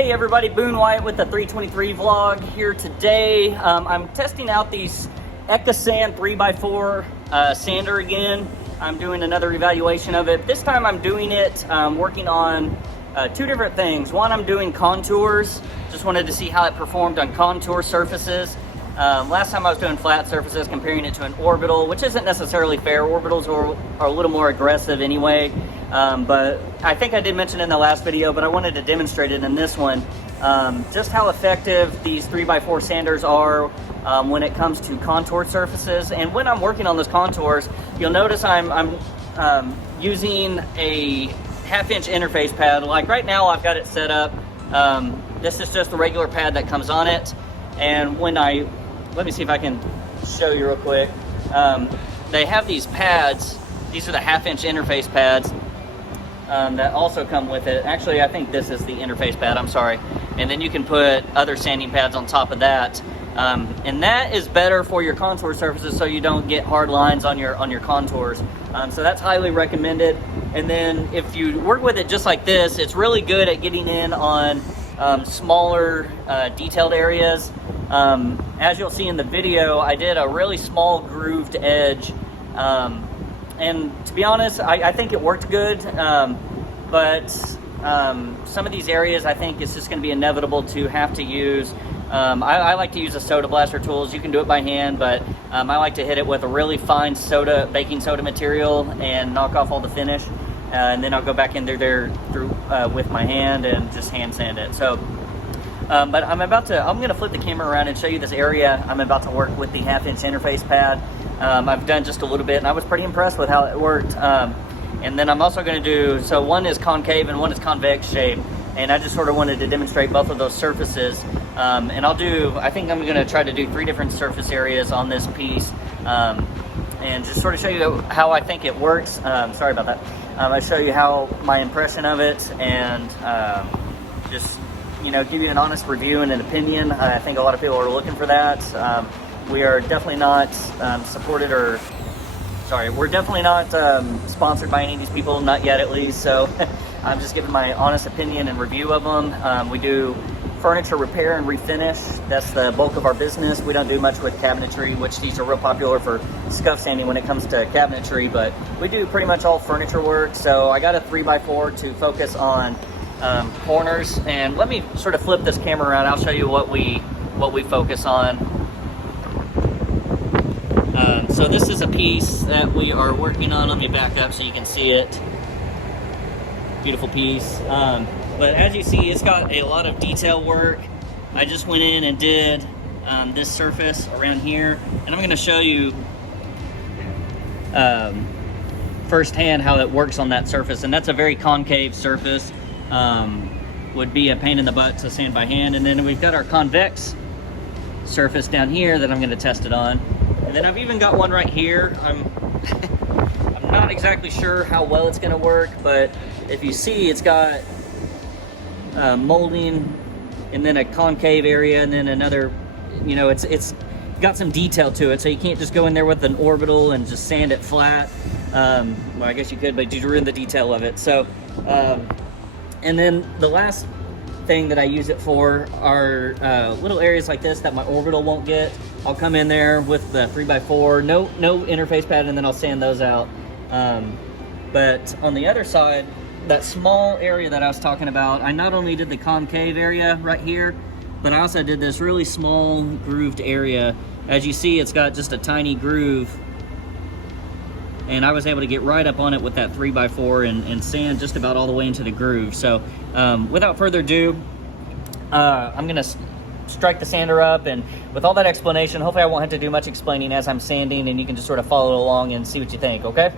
Hey everybody, Boone Wyatt with the 323 vlog here today. I'm testing out these Ekasand 3x4 sander again. I'm doing another evaluation of it. This time I'm doing it working on two different things. One, I'm doing contours. Just wanted to see how it performed on contour surfaces. Last time I was doing flat surfaces, comparing it to an orbital, which isn't necessarily fair. Orbitals are a little more aggressive anyway. But I think I did mention in the last video, but I wanted to demonstrate it in this one, just how effective these 3x4 sanders are when it comes to contour surfaces. And when I'm working on those contours, you'll notice I'm using a 1/2-inch interface pad. Like right now I've got it set up. This is just the regular pad that comes on it. And when let me see if I can show you real quick. They have these pads. These are the 1/2-inch interface pads that also come with it. Actually, I think this is the interface pad, I'm sorry. And then you can put other sanding pads on top of that. And that is better for your contour surfaces so you don't get hard lines on your contours. So that's highly recommended. And then if you work with it just like this, it's really good at getting in on smaller detailed areas. As you'll see in the video, I did a really small grooved edge. And to be honest, I think it worked good, but some of these areas I think it's just going to be inevitable to have to use. I like to use a soda blaster tools. You can do it by hand, but I like to hit it with a really fine baking soda material and knock off all the finish. And then I'll go back in there with my hand and just hand sand it. So, but I'm going to flip the camera around and show you this area. I'm about to work with the 1/2-inch interface pad. I've done just a little bit and I was pretty impressed with how it worked. And then I'm also going to do, so one is concave and one is convex shape. And I just sort of wanted to demonstrate both of those surfaces. And I think I'm going to try to do 3 different surface areas on this piece. And just sort of show you how I think it works. Sorry about that. I'll show you how my impression of it and just, give you an honest review and an opinion. I think a lot of people are looking for that. We are definitely not we're definitely not sponsored by any of these people, not yet at least. So I'm just giving my honest opinion and review of them. We do furniture repair and refinish. That's the bulk of our business. We don't do much with cabinetry, which these are real popular for scuff sanding when it comes to cabinetry, but we do pretty much all furniture work. So I got a 3x4 to focus on corners. And let me sort of flip this camera around. I'll show you what we focus on. So this is a piece that we are working on. Let me back up so you can see it. Beautiful piece. But as you see, it's got a lot of detail work. I just went in and did this surface around here, and I'm going to show you firsthand how it works on that surface. And that's a very concave surface. Would be a pain in the butt to sand by hand. And then we've got our convex surface down here that I'm going to test it on. And then I've even got one right here. I'm not exactly sure how well it's going to work, but if you see, it's got molding and then a concave area and then another, it's got some detail to it. So you can't just go in there with an orbital and just sand it flat. Well, I guess you could, but you ruin the detail of it. So, and then the last thing that I use it for are little areas like this that my orbital won't get. I'll come in there with the 3x4, no interface pad, and then I'll sand those out. But on the other side, that small area that I was talking about, I not only did the concave area right here, but I also did this really small grooved area. As you see, it's got just a tiny groove, and I was able to get right up on it with that 3x4 and sand just about all the way into the groove. So without further ado, I'm gonna strike the sander up, and with all that explanation, hopefully I won't have to do much explaining as I'm sanding, and you can just sort of follow along and see what you think, okay?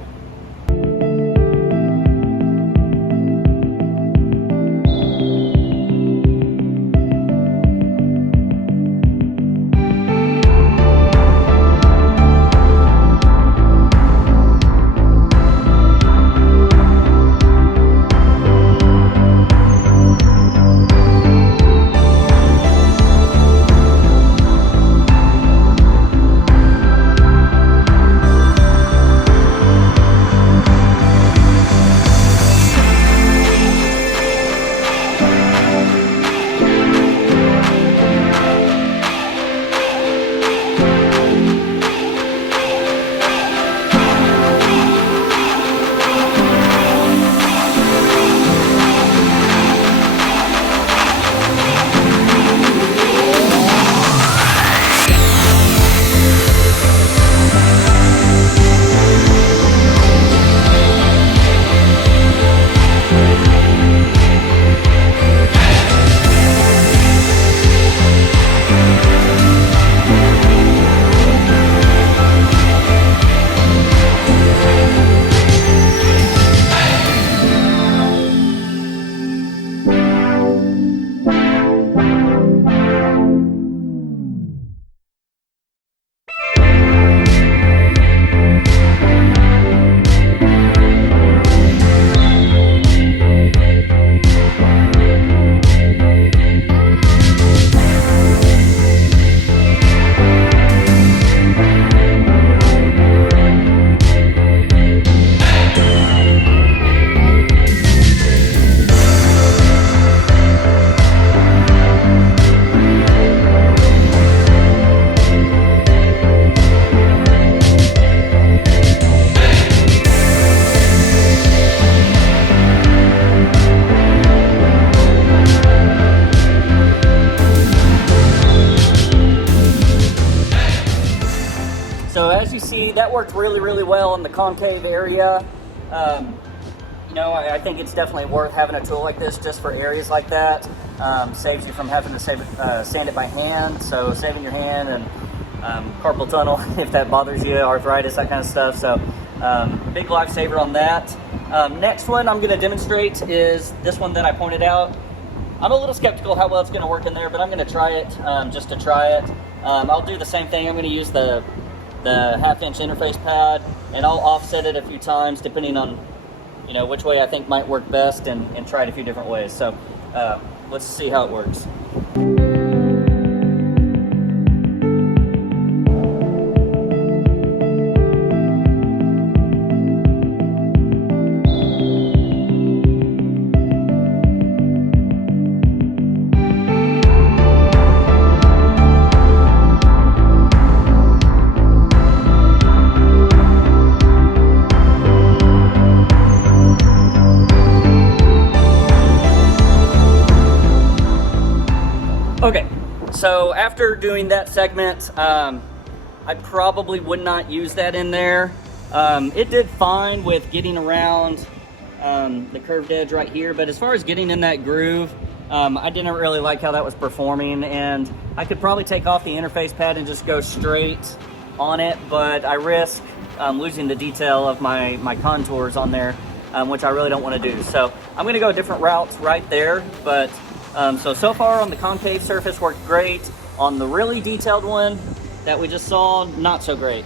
that worked really, really well in the concave area. You know, I think it's definitely worth having a tool like this just for areas like that. Saves you from having to sand it by hand, so saving your hand and carpal tunnel if that bothers you, arthritis, that kind of stuff. So big lifesaver on that. Next one I'm going to demonstrate is this one that I pointed out. I'm a little skeptical how well it's going to work in there, but I'm going to try it just to try it. I'll do the same thing. I'm going to use the 1/2-inch interface pad, and I'll offset it a few times depending on, you know, which way I think might work best, and try it a few different ways. So let's see how it works. Okay, so after doing that segment, I probably would not use that in there. It did fine with getting around the curved edge right here, but as far as getting in that groove, I didn't really like how that was performing, and I could probably take off the interface pad and just go straight on it, but I risk losing the detail of my contours on there, which I really don't want to do. So I'm going to go a different route right there, but so far on the concave surface worked great. On the really detailed one that we just saw, not so great.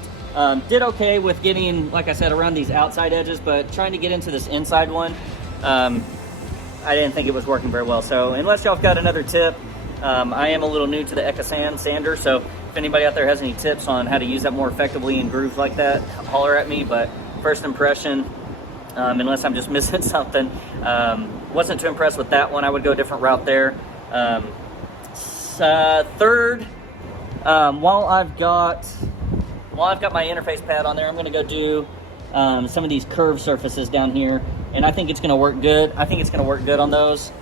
Did okay with getting, like I said, around these outside edges, but trying to get into this inside one, I didn't think it was working very well. So unless y'all have got another tip, I am a little new to the Ekasand sander, so if anybody out there has any tips on how to use that more effectively in grooves like that, holler at me. But first impression, unless I'm just missing something, wasn't too impressed with that one. I would go a different route there. Third, while I've got my interface pad on there, I'm going to go do some of these curved surfaces down here, and I think it's going to work good. I think it's going to work good on those.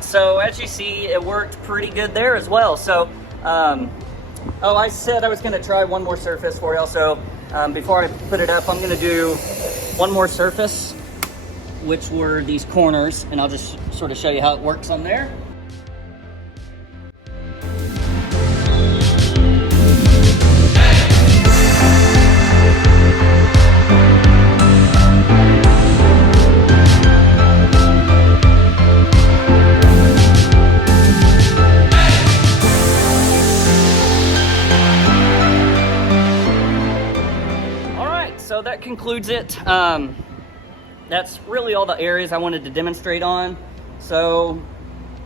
So as you see, it worked pretty good there as well. So, oh, I said I was going to try one more surface for y'all. So before I put it up, I'm going to do one more surface, which were these corners, and I'll just sort of show you how it works on there. So that concludes it. That's really all the areas I wanted to demonstrate on. So,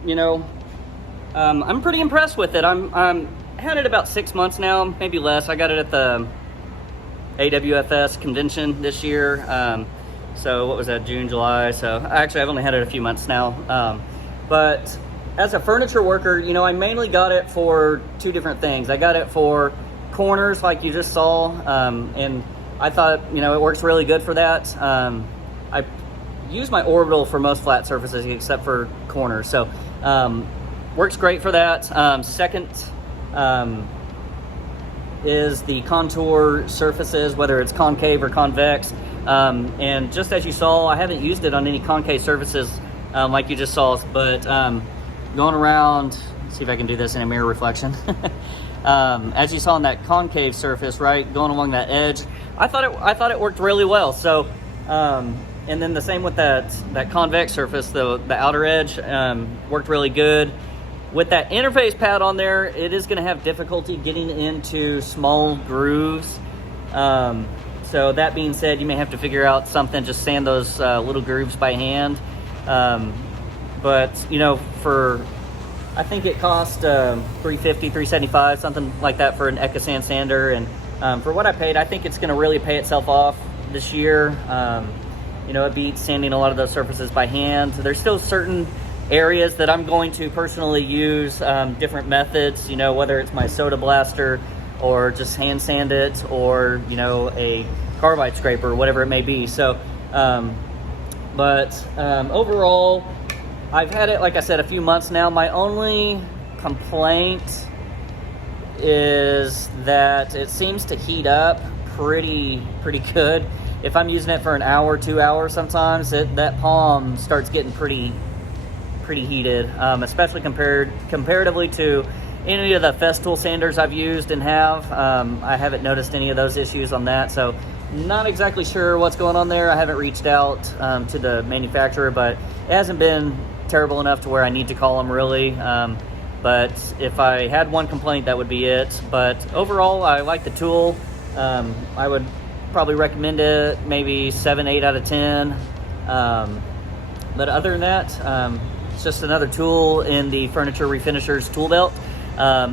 you know, I'm pretty impressed with it. I'm had it about 6 months now, maybe less. I got it at the AWFS convention this year. So what was that, June, July? So actually I've only had it a few months now. But as a furniture worker, you know, I mainly got it for two different things. I got it for corners like you just saw, and I thought, you know, it works really good for that. I use my orbital for most flat surfaces except for corners, so works great for that. Second is the contour surfaces, whether it's concave or convex. And just as you saw, I haven't used it on any concave surfaces like you just saw, but going around, let's see if I can do this in a mirror reflection. As you saw on that concave surface, right, going along that edge, I thought it worked really well. So, and then the same with that convex surface, the outer edge, worked really good. With that interface pad on there, it is going to have difficulty getting into small grooves. So that being said, you may have to figure out something, just sand those little grooves by hand. But you know, I think it cost $350, $375, something like that for an Ekasand sander, and for what I paid, I think it's going to really pay itself off this year. You know, it beats sanding a lot of those surfaces by hand. So there's still certain areas that I'm going to personally use different methods, you know, whether it's my soda blaster or just hand sand it, or, you know, a carbide scraper, whatever it may be. So But overall, I've had it, like I said, a few months now. My only complaint is that it seems to heat up pretty good. If I'm using it for an hour, 2 hours sometimes, that palm starts getting pretty heated, especially comparatively to any of the Festool sanders I've used and have. I haven't noticed any of those issues on that, so not exactly sure what's going on there. I haven't reached out to the manufacturer, but it hasn't been terrible enough to where I need to call them really. But if I had one complaint, that would be it. But overall, I like the tool. I would probably recommend it, maybe 7, 8 out of 10. But other than that, it's just another tool in the Furniture Refinishers tool belt.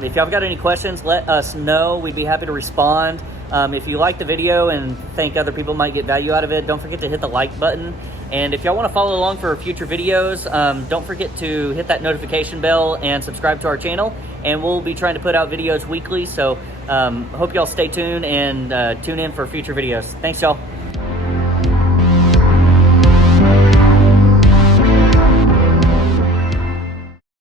If y'all got any questions, let us know. We'd be happy to respond. If you like the video and think other people might get value out of it, don't forget to hit the like button. And if y'all want to follow along for future videos, don't forget to hit that notification bell and subscribe to our channel. And we'll be trying to put out videos weekly. So hope y'all stay tuned and tune in for future videos. Thanks, y'all.